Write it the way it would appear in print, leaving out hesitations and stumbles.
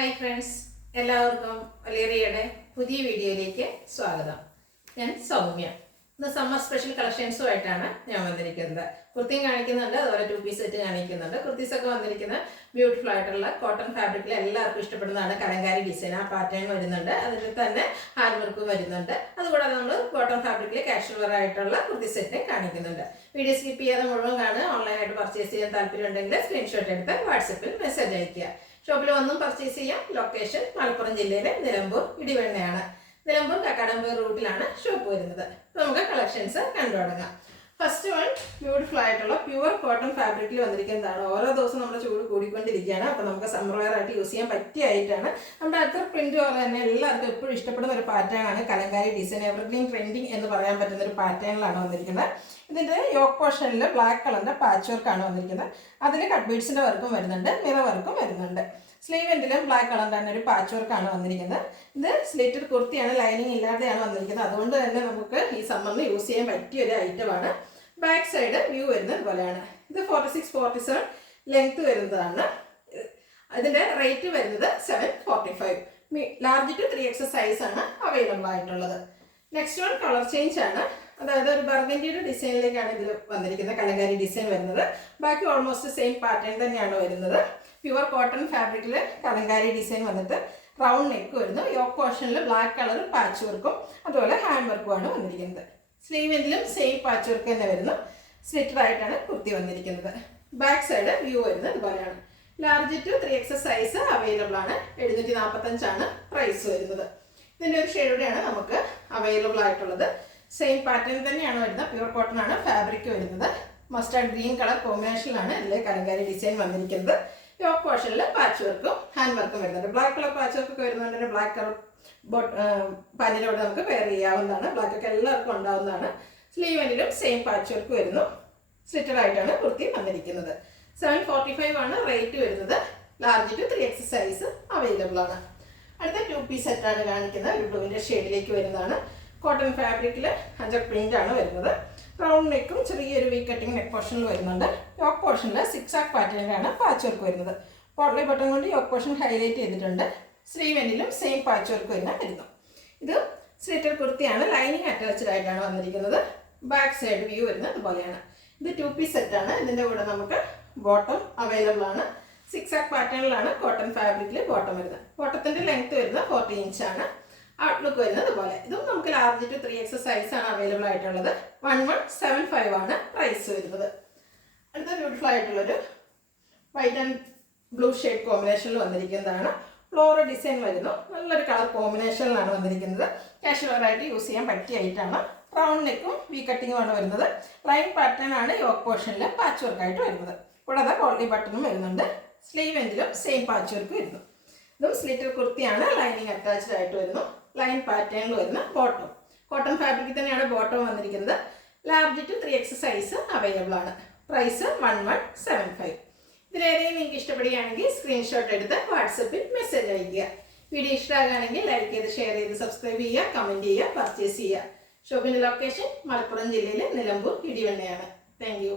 Hi friends, എല്ലാവർക്കും വലേറിയയുടെ പുതിയ വീഡിയോയിലേക്ക് സ്വാഗതം. ഞാൻ സൗമ്യ. ഇന്ന് സമ്മർ സ്പെഷ്യൽ കളക്ഷൻസുമായിട്ടാണ് ഞാൻ വന്നിരിക്കുന്നത്. കുർത്തിയും കാണിക്കുന്നുണ്ട്, അതുപോലെ 2 പീസ് സെറ്റ് കാണിക്കുന്നുണ്ട്. കുർത്തീസൊക്കെ വന്നിരിക്കുന്ന ബ്യൂട്ടിഫുൾ ആയിട്ടുള്ള കോട്ടൺ ഫാബ്രിക്കിൽ എല്ലാവർക്കും ഇഷ്ടപ്പെടുന്നതാണ്. കലങ്കാരി ഡിസൈൻ ആ പാറ്റേൺ വരുന്നുണ്ട്, അതിൽ തന്നെ ഹാൻഡ് വർക്കും വരുന്നുണ്ട്. അതുകൂടാതെ നമ്മൾ കോട്ടൺ ഫാബ്രിക്കിൽ കാഷ്വൽ വെയർ ആയിട്ടുള്ള കുർത്തി സെറ്റ് കാണിക്കുന്നുണ്ട്. വീഡിയോ സ്കിപ്പ് ചെയ്യാതെ മുഴുവൻ കാണുക. ഓൺലൈനായിട്ട് പർച്ചേസ് ചെയ്യാൻ താല്പര്യം ഉണ്ടെങ്കിൽ സ്ക്രീൻഷോട്ട് എടുത്ത് വാട്സപ്പിൽ മെസ്സേജ് അയയ്ക്കുക. ഷോപ്പിൽ വന്നും പർച്ചേസ് ചെയ്യാം. ലൊക്കേഷൻ മലപ്പുറം ജില്ലയിലെ നിലമ്പൂർ ഇടിവണ്ണയാണ്. നിലമ്പൂർ കക്കാടംപേർ റൂട്ടിലാണ് ഷോപ്പ് വരുന്നത്. നമുക്ക് കളക്ഷൻസ് കണ്ടു തുടങ്ങാം. ഫസ്റ്റ് വൺ ബ്യൂട്ടിഫുൾ ആയിട്ടുള്ള പ്യുവർ കോട്ടൺ ഫാബ്രിക്കിൽ വന്നിരിക്കുന്നതാണ്. ഓരോ ദിവസവും നമ്മുടെ ചൂട് കൂടിക്കൊണ്ടിരിക്കുകയാണ്. അപ്പോൾ നമുക്ക് സമ്മർ വെയർ ആയിട്ട് യൂസ് ചെയ്യാൻ പറ്റിയായിട്ടാണ്. നമ്മുടെ അടുത്ത പ്രിന്റ് പോലെ തന്നെ എല്ലാവർക്കും എപ്പോഴും ഇഷ്ടപ്പെടുന്ന ഒരു പാറ്റേൺ ആണ് കലങ്കാരി ഡിസൈൻ. എവർഗ്രീൻ ട്രെൻഡിങ് എന്ന് പറയാൻ പറ്റുന്ന ഒരു പാറ്റേണിലാണ് വന്നിരിക്കുന്നത്. ഇതിൻ്റെ യോക്ക് പോർഷനിൽ ബ്ലാക്ക് കളറിൻ്റെ പാച്ച് വർക്കാണ് വന്നിരിക്കുന്നത്. അതിൽ കട്ട് ബീഡ്സിൻ്റെ വർക്കും വരുന്നുണ്ട്, മിറർ വർക്കും വരുന്നുണ്ട്. സ്ലീവ് എൻഡിലും ബ്ലാക്ക് കളർ തന്നെ ഒരു പാച്ച് വർക്കാണ് വന്നിരിക്കുന്നത്. ഇത് സ്ലിറ്റഡ് കുർത്തിയാണ്, ലൈനിങ് ഇല്ലാതെയാണ് വന്നിരിക്കുന്നത്. അതുകൊണ്ട് തന്നെ നമുക്ക് ഈ സമ്മറിന് യൂസ് ചെയ്യാൻ പറ്റിയ ഒരു ഐറ്റമാണ്. ബാക്ക് സൈഡ് വ്യൂ വരുന്നത് ഇതുപോലെയാണ്. ഇത് 46-47 ലെങ്ത് വരുന്നതാണ്. ഇതിൻ്റെ റേറ്റ് വരുന്നത് 745. ലാർജ് ടു 3X സൈസാണ് അവൈലബിൾ ആയിട്ടുള്ളത്. നെക്സ്റ്റ് വൺ കളർ ചേഞ്ച് ആണ്. അതായത് ഒരു ബർഗൻഡിയുടെ ഡിസൈനിലേക്കാണ് ഇതിൽ വന്നിരിക്കുന്നത്, കലങ്കാരി ഡിസൈൻ വരുന്നത്. ബാക്കി ഓൾമോസ്റ്റ് സെയിം പാറ്റേൺ തന്നെയാണ് വരുന്നത്. പ്യുവർ കോട്ടൺ ഫാബ്രിക്കിൽ കലങ്കാരി ഡിസൈൻ വന്നിട്ട് റൗണ്ട് നെക്ക് വരുന്നു. യോക്ക് പോർഷനിൽ ബ്ലാക്ക് കളർ പാച്ച് വർക്കും അതുപോലെ ഹാൻഡ് വർക്കുമാണ് വന്നിരിക്കുന്നത്. സ്ലീവ് എൻഡിലും സെയിം പാച്ച് വർക്ക് തന്നെ വരുന്നു. സ്ലിറ്റഡ് ആയിട്ടാണ് കുർത്തി വന്നിരിക്കുന്നത്. ബാക്ക് സൈഡ് വ്യൂ വരുന്നത് ഇതുപോലെയാണ്. Large to 3X size available ആണ്. 745 ആണ് പ്രൈസ് വരുന്നത്. ഇതിൻ്റെ ഒരു ഷെയ്ഡാണ് നമുക്ക് അവൈലബിൾ ആയിട്ടുള്ളത്. സെയിം പാറ്റേൺ തന്നെയാണ് വരുന്നത്. പ്യുവർ കോട്ടൺ ആണ് ഫാബ്രിക് വരുന്നത്. മസ്റ്റാർഡ് ഗ്രീൻ കളർ കോമ്പിനേഷനിലാണ് ഇതിലെ കലങ്കാരി ഡിസൈൻ വന്നിരിക്കുന്നത്. യോക്ക് പോർഷനിൽ പാച്ച് വർക്കും ഹാൻഡ് വർക്കും വരുന്നുണ്ട്. ബ്ലാക്ക് കളർ പാച്ച് വർക്കൊക്കെ വരുന്നുണ്ട്. ബ്ലാക്ക് കളർ പാൻറ്റിനോട് നമുക്ക് പെയർ ചെയ്യാവുന്നതാണ്. ബ്ലാക്ക് ഒക്കെ എല്ലാവർക്കും ഉണ്ടാവുന്നതാണ്. സ്ലീവ് എൻഡിലും സെയിം പാച്ച് വർക്ക് വരുന്നു. സ്ലിറ്റഡ് ആയിട്ടാണ് കുർത്തി വന്നിരിക്കുന്നത്. 745 ആണ് റേറ്റ് വരുന്നത്. Large to 3X size available ആണ്. അടുത്ത 2 പീസ് സെറ്റാണ് കാണിക്കുന്നത്. ഒരു ബ്ലൂവിൻ്റെ ഷെയ്ഡിലേക്ക് വരുന്നതാണ്. കോട്ടൺ ഫാബ്രിക്കിൽ അഞ്ച് പ്രിന്റ് ആണ് വരുന്നത്. റൗണ്ട് നെക്കും ചെറിയൊരു വി കട്ടിങ് നെക്ക് പോർഷനിൽ വരുന്നുണ്ട്. യോക്ക് പോർഷനിൽ 6 ആക്ക് പാറ്റേണിലാണ് പാച്ച് വർക്ക് വരുന്നത്. പോട്ട്ലി ബട്ടൺ കൊണ്ട് യോക്ക് പോർഷൻ ഹൈലൈറ്റ് ചെയ്തിട്ടുണ്ട്. സ്ലീവ് എൻഡിലും സെയിം പാച്ച് വർക്ക് തന്നെ വരുന്നു. ഇത് സ്ലിറ്റഡ് കുർത്തിയാണ്, ലൈനിങ് അറ്റാച്ച്ഡ് ആയിട്ടാണ് വന്നിരിക്കുന്നത്. ബാക്ക് സൈഡ് വ്യൂ വരുന്നത് ഇതുപോലെയാണ്. ഇത് 2 പീസ് സെറ്റാണ്. ഇതിൻ്റെ കൂടെ നമുക്ക് ബോട്ടം അവൈലബിൾ ആണ്. 6 ആക്ക് പാറ്റേണിലാണ് കോട്ടൺ ഫാബ്രിക്കിൽ ബോട്ടം വരുന്നത്. ബോട്ടത്തിൻ്റെ ലെങ്ത് വരുന്നത് 40 ഇഞ്ചാണ്. ഔട്ട്ലുക്ക് വരുന്നത് ഇതുപോലെ. ഇതും നമുക്ക് ലാർജ് ടു 3X സൈസാണ് അവൈലബിൾ ആയിട്ടുള്ളത്. 1175 ആണ് പ്രൈസ് വരുന്നത്. അടുത്ത ബ്യൂട്ടിഫുൾ ആയിട്ടുള്ളൊരു വൈറ്റ് ആൻഡ് ബ്ലൂ ഷെയ്ഡ് കോമ്പിനേഷനിൽ വന്നിരിക്കുന്നതാണ്. ഫ്ലോറൽ ഡിസൈൻ വരുന്നു. നല്ലൊരു കളർ കോമ്പിനേഷനിലാണ് വന്നിരിക്കുന്നത്. കാഷ്വൽ ആയിട്ട് യൂസ് ചെയ്യാൻ പറ്റിയ ഐറ്റാണ്. റൗണ്ട് നെക്കും വി കട്ടിങ്ങുമാണ് വരുന്നത്. ലൈൻ പാറ്റേൺ ആണ് യോക്ക് പോർഷനിൽ പാച്ച് വർക്കായിട്ട് വരുന്നത്. കൂടാതെ പോട്ട്ലി ബട്ടണും വരുന്നുണ്ട്. സ്ലീവ് എൻഡിലും സെയിം പാച്ച് വർക്ക് വരുന്നു. ഇതും സ്ലിറ്റഡ് കുർത്തിയാണ്, ലൈനിങ് അറ്റാച്ച്ഡ് ആയിട്ട് വരുന്നു. ലൈൻ പാറ്റേണിൽ വരുന്ന ബോട്ടം. കോട്ടൺ ഫാബ്രിക്കിൽ തന്നെയാണ് ബോട്ടം വന്നിരിക്കുന്നത്. Large to 3X size available ആണ്. പ്രൈസ് 1175. ഇതിലേതെങ്കിലും നിങ്ങൾക്ക് ഇഷ്ടപ്പെടുകയാണെങ്കിൽ സ്ക്രീൻഷോട്ട് എടുത്ത് വാട്സപ്പിൽ മെസ്സേജ് അയയ്ക്കുക. വീഡിയോ ഇഷ്ടമാകുകയാണെങ്കിൽ ലൈക്ക് ചെയ്ത് ഷെയർ ചെയ്ത് സബ്സ്ക്രൈബ് ചെയ്യുക, കമൻറ്റ് ചെയ്യുക, പർച്ചേസ് ചെയ്യുക. ഷോപ്പിൻ്റെ ലൊക്കേഷൻ മലപ്പുറം ജില്ലയിലെ നിലമ്പൂർ ഇടിവണ്ണയാണ്. Thank you.